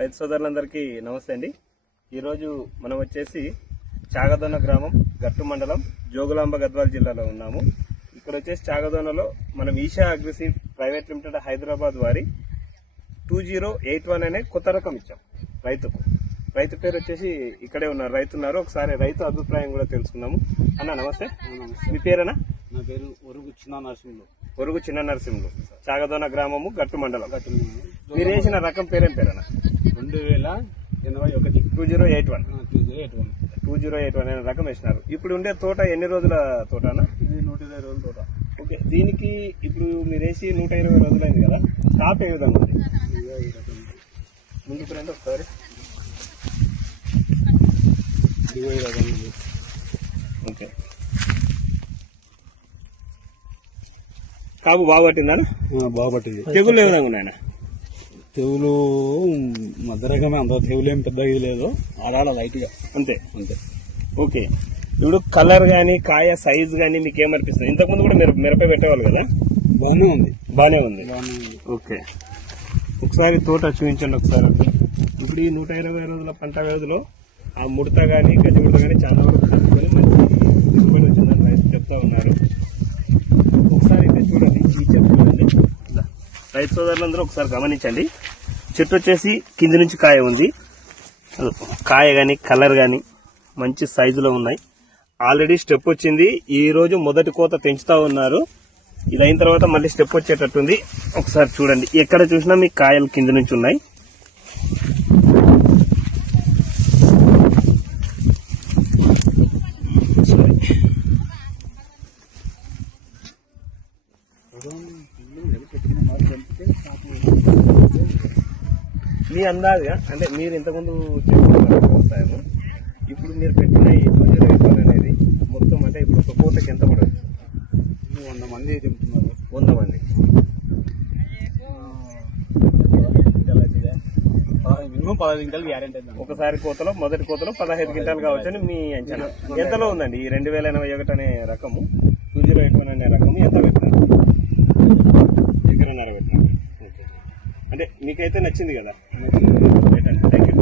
రైతు సోదరులందరికీ నమస్తే అండి. ఈరోజు మనం వచ్చేసి చాగదొన గ్రామం, గట్టు మండలం, జోగులాంబ గద్వాల జిల్లాలో ఉన్నాము. ఇక్కడ వచ్చేసి చాగదొనలో మనం Isha agriseed private limited Hyderabad వారి 2081 అనే కొత్త రకం ఇచ్చాం రైతుకు. రైతు పేరు వచ్చేసి ఇక్కడే ఉన్నారు, రైతు ఉన్నారు. ఒకసారి రైతు అభిప్రాయం కూడా తెలుసుకుందాము. అన్న నమస్తే, మీ పేరేనా? నా పేరు ఒరుగు చిన్న నరసింహులు. ఒరుగు చిన్న నరసింహులు, చాగదొన గ్రామము, గట్టు మండలం. మీరు వేసిన రకం పేరేం పేరన్నా? 2081 2081 అనే రకం వేసినారు. ఇప్పుడు ఉండే తోట ఎన్ని రోజుల తోటనా? ఇది 120 రోజుల తోట. ఓకే, దీనికి ఇప్పుడు మీరు వేసి 120 రోజులైంది కదా, స్టాప్ ఏ విధంగా ఉంది? ముందుకు రండి ఒకసారి. ఓకే, కాపు బాగా పట్టిందా? బాగా పట్టింది. తెగులు ఏ విధంగా ఉన్నాయన? తెగులు మధ్య రకమే, అంత తెగులు ఏం పెద్దగా ఇది లేదు, ఆడాడ లైట్ గా అంతే. అంతే. ఓకే, ఇప్పుడు కలర్ గానీ కాయ సైజ్ గానీ మీకు ఏమనిపిస్తుంది? ఇంతకుముందు కూడా మీరు మిరప పెట్టేవాళ్ళు కదా? బాగానే ఉంది. బాగానే ఉంది. ఓకే, ఒకసారి తోట చూపించండి ఒకసారి. ఇప్పుడు ఈ 120 రోజుల పంట వ్యవధిలో ఆ ముడత గానీ గడ్డి ముడత గానీ చాలా వరకు తగ్గుకొని మంచి దిగుబడి వచ్చిందని రైతు చెప్తా ఉన్నారు. ఒకసారి ఇక్కడ చూడండి, ఈ చెట్టు చూడండి. రైతు సోదరులందరూ ఒకసారి గమనించండి. చెట్టు వచ్చేసి కింది నుంచి కాయ ఉంది. కాయ గానీ కలర్ గానీ మంచి సైజులో ఉన్నాయి. ఆల్రెడీ స్టెప్ వచ్చింది. ఈ రోజు మొదటి కోత పెంచుతా ఉన్నారు. ఇది అయిన తర్వాత మళ్ళీ స్టెప్ వచ్చేటట్టుంది. ఒకసారి చూడండి, ఎక్కడ చూసినా మీకు కాయలు కింది నుంచి ఉన్నాయి. మీ అందాజుగా అంటే మీరు ఇంతకుముందు చేస్తున్నారు వ్యవసాయం, ఇప్పుడు మీరు పెట్టిన ఈ 2081 అనేది మొత్తం అంటే ఇప్పుడు ఒక కోతకి ఎంత పడవచ్చు? 100 మంది తింటున్నారు. 100 మంది. Minimum 15 quintal guarantee. ఒకసారి కోతలో మొదటి కోతలో 15 క్వింటాలు కావచ్చని మీ అంచనా. ఎంతలో ఉందండి ఈ 2081 అనే రకము, 2081 అనే రకము ఎంత పెట్టినారు? ఎకరన్నర పెట్టినారు. ఓకే, అంటే మీకైతే నచ్చింది కదా? Thank you.